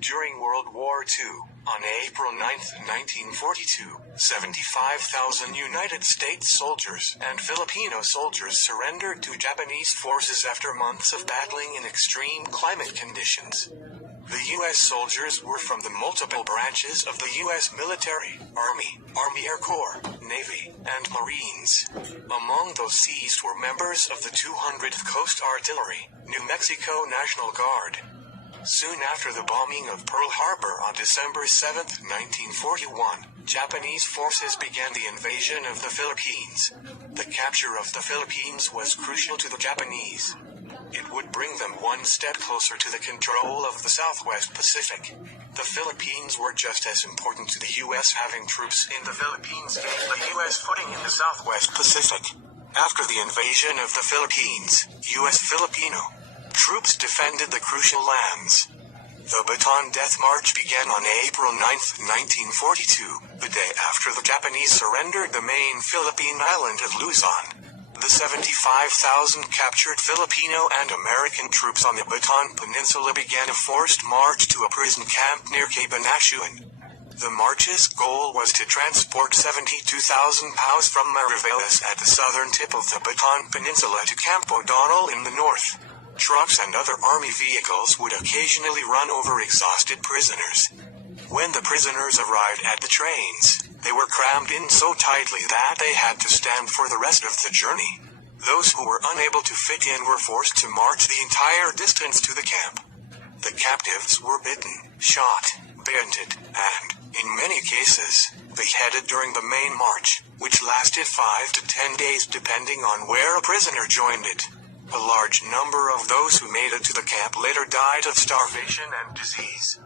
During World War II, on April 9, 1942, 75,000 United States soldiers and Filipino soldiers surrendered to Japanese forces after months of battling in extreme climate conditions. The U.S. soldiers were from the multiple branches of the U.S. military, Army, Army Air Corps, Navy, and Marines. Among those seized were members of the 200th Coast Artillery, New Mexico National Guard. Soon after the bombing of Pearl Harbor on December 7, 1941, Japanese forces began the invasion of the Philippines. The capture of the Philippines was crucial to the Japanese. It would bring them one step closer to the control of the Southwest Pacific. The Philippines were just as important to the U.S. Having troops in the Philippines gave the U.S. footing in the Southwest Pacific. After the invasion of the Philippines, U.S. Filipino troops defended the crucial lands. The Bataan Death March began on April 9, 1942, the day after the Japanese surrendered the main Philippine island of Luzon. The 75,000 captured Filipino and American troops on the Bataan Peninsula began a forced march to a prison camp near Cabanatuan. The march's goal was to transport 72,000 POWs from Mariveles at the southern tip of the Bataan Peninsula to Camp O'Donnell in the north. Trucks and other army vehicles would occasionally run over exhausted prisoners. When the prisoners arrived at the trains, they were crammed in so tightly that they had to stand for the rest of the journey. Those who were unable to fit in were forced to march the entire distance to the camp. The captives were bitten, shot, bayoneted, and, in many cases, beheaded during the main march, which lasted 5 to 10 days depending on where a prisoner joined it. A large number of those who made it to the camp later died of starvation and disease.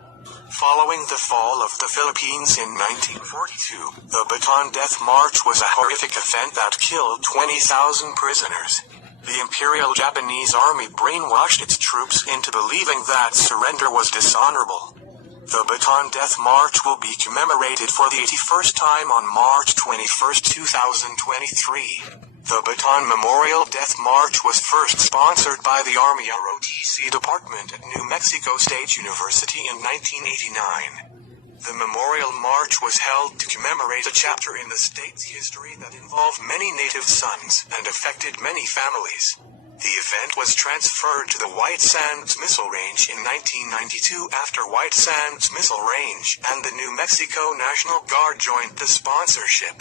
Following the fall of the Philippines in 1942, the Bataan Death March was a horrific event that killed 20,000 prisoners. The Imperial Japanese Army brainwashed its troops into believing that surrender was dishonorable. The Bataan Death March will be commemorated for the 81st time on March 21, 2023. The Bataan Memorial Death March was first sponsored by the Army ROTC Department at New Mexico State University in 1989. The Memorial March was held to commemorate a chapter in the state's history that involved many native sons and affected many families. The event was transferred to the White Sands Missile Range in 1992 after White Sands Missile Range and the New Mexico National Guard joined the sponsorship.